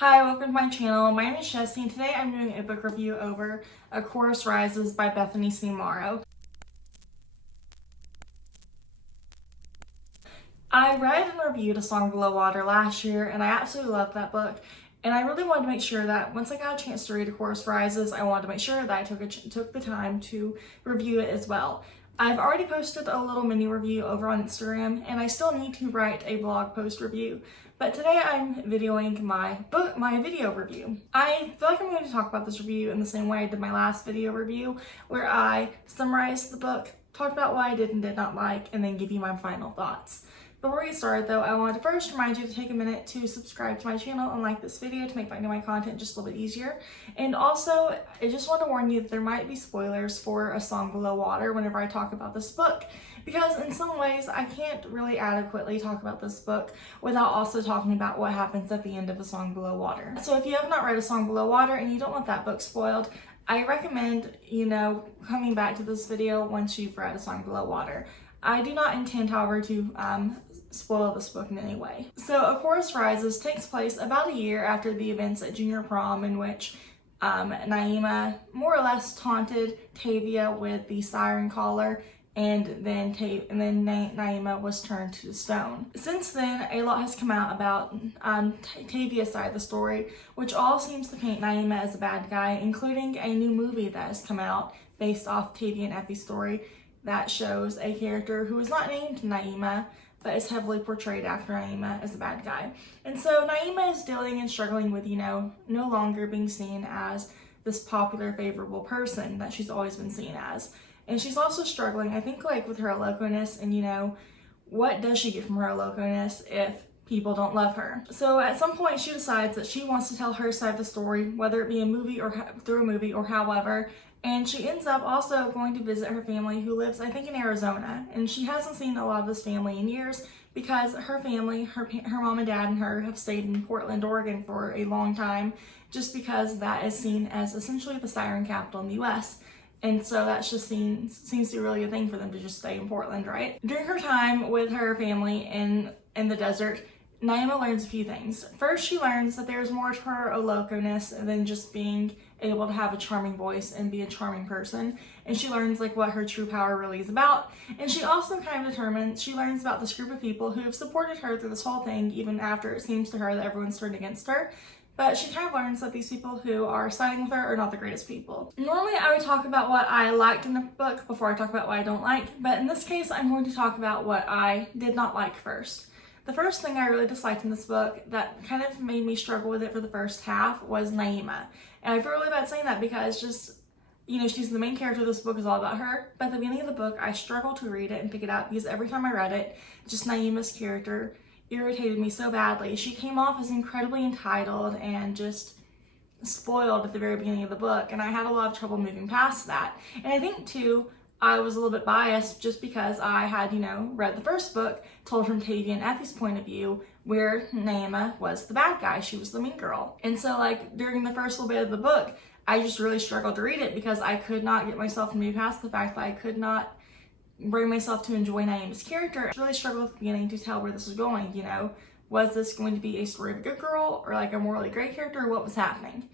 Hi, welcome to my channel. My name is Jessie and today I'm doing a book review over A Chorus Rises by Bethany Morrow. I read and reviewed A Song Below Water last year and I absolutely loved that book. And I really wanted to make sure that once I got a chance to read A Chorus Rises, I wanted to make sure that I took the time to review it as well. I've already posted a little mini review over on Instagram and I still need to write a blog post review. But today I'm videoing my video review. I feel like I'm going to talk about this review in the same way I did my last video review, where I summarized the book, talked about what I did and did not like, and then give you my final thoughts. Before we get started though, I wanted to first remind you to take a minute to subscribe to my channel and like this video to make finding my content just a little bit easier. And also, I just want to warn you that there might be spoilers for A Song Below Water whenever I talk about this book, because in some ways I can't really adequately talk about this book without also talking about what happens at the end of A Song Below Water. So if you have not read A Song Below Water and you don't want that book spoiled, I recommend, coming back to this video once you've read A Song Below Water. I do not intend, however, to spoil this book in any way. So A Chorus Rises takes place about a year after the events at junior prom, in which Naima more or less taunted Tavia with the siren caller, and then Naima was turned to stone. Since then, a lot has come out about Tavia's side of the story, which all seems to paint Naima as a bad guy, including a new movie that has come out based off Tavia and Effie's story that shows a character who is not named Naima, but is heavily portrayed after Naima as a bad guy. And so Naima is dealing and struggling with, no longer being seen as this popular, favorable person that she's always been seen as. And she's also struggling, I think, with her aloneness and, what does she get from her aloneness if people don't love her? So at some point she decides that she wants to tell her side of the story, whether it be a movie or through a movie or however. And she ends up also going to visit her family, who lives, I think, in Arizona. And she hasn't seen a lot of this family in years because her family, her mom and dad and her, have stayed in Portland, Oregon for a long time, just because that is seen as essentially the siren capital in the US. And so that's just seems to be really a thing for them to just stay in Portland, right? During her time with her family in the desert, Naima learns a few things. First, she learns that there's more to her aloconess than just being able to have a charming voice and be a charming person. And she learns what her true power really is about. And she also she learns about this group of people who have supported her through this whole thing, even after it seems to her that everyone's turned against her. But she kind of learns that these people who are siding with her are not the greatest people. Normally I would talk about what I liked in the book before I talk about what I don't like, but in this case I'm going to talk about what I did not like first. The first thing I really disliked in this book that kind of made me struggle with it for the first half was Naima. And I feel really bad saying that because she's the main character. This book is all about her. But at the beginning of the book, I struggled to read it and pick it up because every time I read it, just Naima's character irritated me so badly. She came off as incredibly entitled and just spoiled at the very beginning of the book. And I had a lot of trouble moving past that. And I think too, I was a little bit biased just because I had, read the first book, told from Tavia and Effie's point of view, where Naima was the bad guy. She was the mean girl. And so during the first little bit of the book, I just really struggled to read it because I could not get myself to move past the fact that I could not bring myself to enjoy Naima's character. I really struggled at the beginning to tell where this was going, Was this going to be a story of a good girl or a morally great character, or what was happening?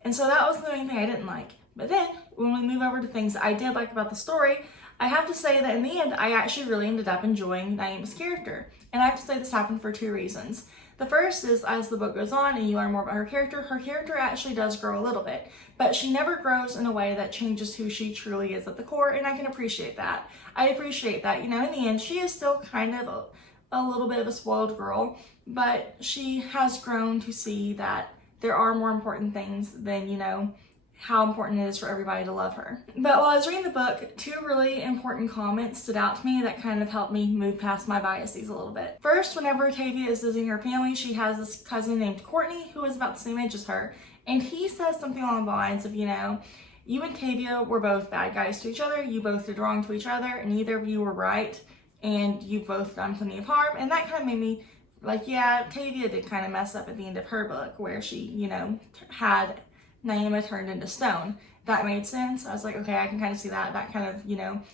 And so that was the main thing I didn't like. But then, when we move over to things I did like about the story, I have to say that in the end, I actually really ended up enjoying Naima's character. And I have to say this happened for two reasons. The first is, as the book goes on and you learn more about her character actually does grow a little bit. But she never grows in a way that changes who she truly is at the core, and I can appreciate that. I appreciate that, in the end, she is still kind of a little bit of a spoiled girl, but she has grown to see that there are more important things than, how important it is for everybody to love her. But while I was reading the book, two really important comments stood out to me that kind of helped me move past my biases a little bit. First, whenever Tavia is visiting her family, she has this cousin named Courtney who is about the same age as her, and he says something along the lines of, you and Tavia were both bad guys to each other, you both did wrong to each other, and neither of you were right, and you've both done plenty of harm. And that kind of made me yeah, Tavia did kind of mess up at the end of her book, where she, had Naima turned into stone. That made sense. I was like, okay, I can kind of see that. That kind of,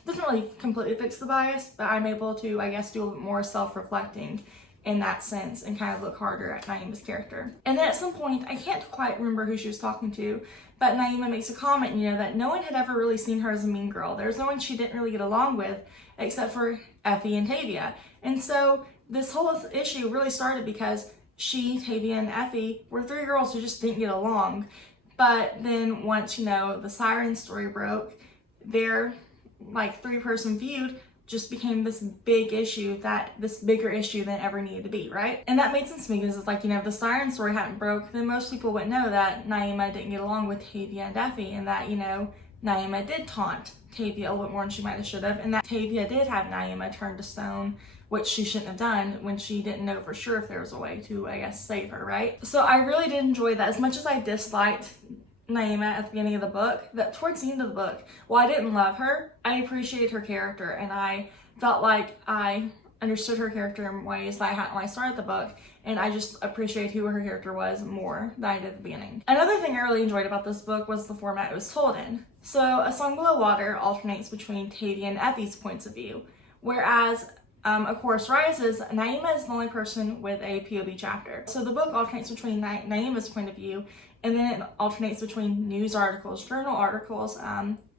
doesn't really completely fix the bias, but I'm able to, I guess, do a bit more self-reflecting in that sense and kind of look harder at Naima's character. And then at some point, I can't quite remember who she was talking to, but Naima makes a comment, that no one had ever really seen her as a mean girl. There was no one she didn't really get along with except for Effie and Tavia. And so this whole issue really started because she, Tavia, and Effie were three girls who just didn't get along. But then once, the siren story broke, their three-person feud just became this big issue, this bigger issue than it ever needed to be, right? And that made sense to me because it's if the siren story hadn't broke, then most people wouldn't know that Naima didn't get along with Tavia and Effie, and that, Naima did taunt Tavia a little bit more than she might have should have, and that Tavia did have Naima turned to stone, which she shouldn't have done when she didn't know for sure if there was a way to, save her, right? So I really did enjoy that. As much as I disliked Naima at the beginning of the book, that towards the end of the book, while I didn't love her, I appreciated her character, and I felt like I understood her character in ways that I hadn't when I started the book, and I just appreciated who her character was more than I did at the beginning. Another thing I really enjoyed about this book was the format it was told in. So A Song Below Water alternates between Tavia and Effie's points of view, whereas A Chorus Rises, Naima is the only person with a POV chapter. So the book alternates between Naima's point of view, and then it alternates between news articles, journal articles,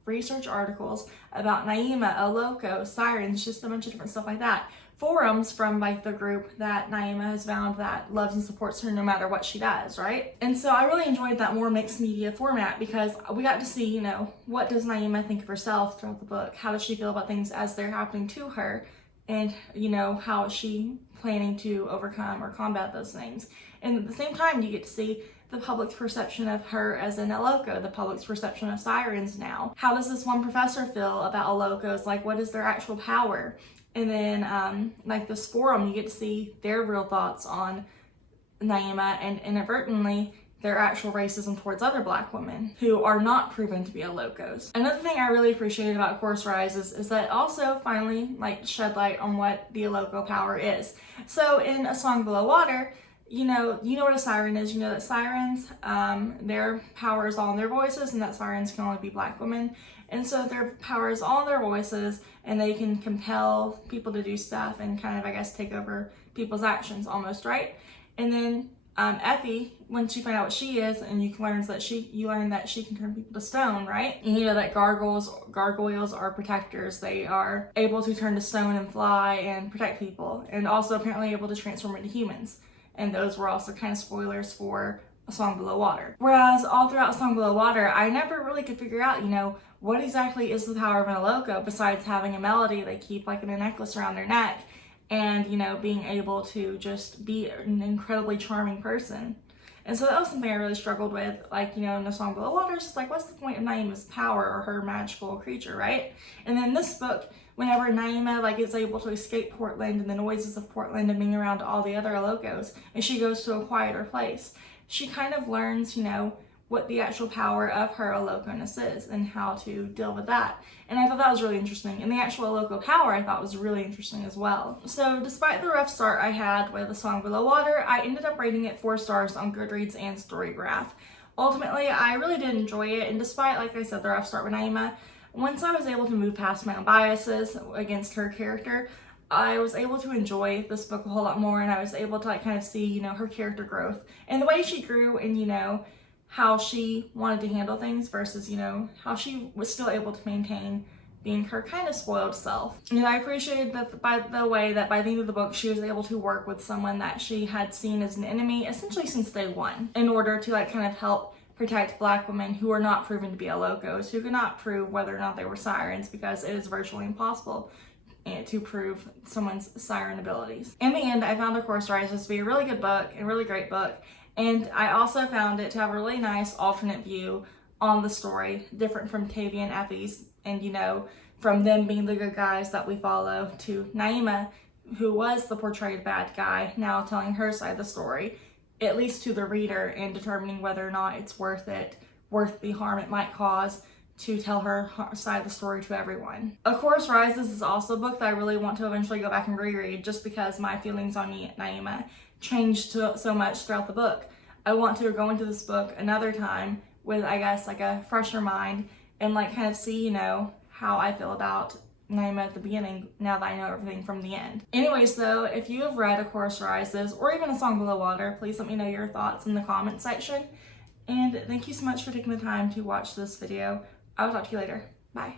research articles about Naima, El Loco, sirens, just a bunch of different stuff like that. Forums from the group that Naima has found that loves and supports her no matter what she does, right? And so I really enjoyed that more mixed media format because we got to see, what does Naima think of herself throughout the book? How does she feel about things as they're happening to her? And, how is she planning to overcome or combat those things? And at the same time, you get to see the public's perception of her as an El Loco, the public's perception of sirens now. How does this one professor feel about El Locos? What is their actual power? And then, this forum, you get to see their real thoughts on Naima and inadvertently their actual racism towards other Black women who are not proven to be El Locos. Another thing I really appreciated about Chorus Rises is that it also finally shed light on what the El Loco power is. So in A Song Below Water, you know what a siren is. You know that sirens, their power is all in their voices, and that sirens can only be Black women. And so their power is all in their voices, and they can compel people to do stuff and kind of, take over people's actions almost, right? And then Effie, once you find out what she is, and you learn that she can turn people to stone, right? And you know that gargoyles are protectors. They are able to turn to stone and fly and protect people, and also apparently able to transform into humans. And those were also kind of spoilers for A Song Below Water. Whereas all throughout A Song Below Water, I never really could figure out, what exactly is the power of an El Loco besides having a melody they keep in a necklace around their neck and, being able to just be an incredibly charming person. And so that was something I really struggled with, in A Song Below Water, it's just what's the point of Naima's power or her magical creature, right? And then this book, whenever Naima is able to escape Portland and the noises of Portland and being around all the other Locos, and she goes to a quieter place, she kind of learns, what the actual power of her Loco-ness is and how to deal with that. And I thought that was really interesting. And the actual Loco power I thought was really interesting as well. So despite the rough start I had with A Song Below Water, I ended up rating it 4 stars on Goodreads and Storygraph. Ultimately, I really did enjoy it, and despite, like I said, the rough start with Naima, once I was able to move past my own biases against her character, I was able to enjoy this book a whole lot more, and I was able to kind of see, her character growth and the way she grew, and how she wanted to handle things versus, how she was still able to maintain being her kind of spoiled self. And I appreciated that by the end of the book, she was able to work with someone that she had seen as an enemy essentially since day one in order to kind of help protect Black women who are not proven to be El Locos, who could not prove whether or not they were sirens because it is virtually impossible to prove someone's siren abilities. In the end, I found A Chorus Rises to be a really good book, a really great book. And I also found it to have a really nice alternate view on the story, different from Tavia and Effie's, and from them being the good guys that we follow to Naima, who was the portrayed bad guy, now telling her side of the story, at least to the reader, and determining whether or not it's worth the harm it might cause to tell her side of the story to everyone. A Chorus Rises is also a book that I really want to eventually go back and reread just because my feelings on Naima changed so much throughout the book. I want to go into this book another time with, a fresher mind and kind of see, how I feel about I'm at the beginning now that I know everything from the end. Anyways though, if you have read A Chorus Rises or even A Song Below Water, please let me know your thoughts in the comment section. And thank you so much for taking the time to watch this video. I will talk to you later. Bye.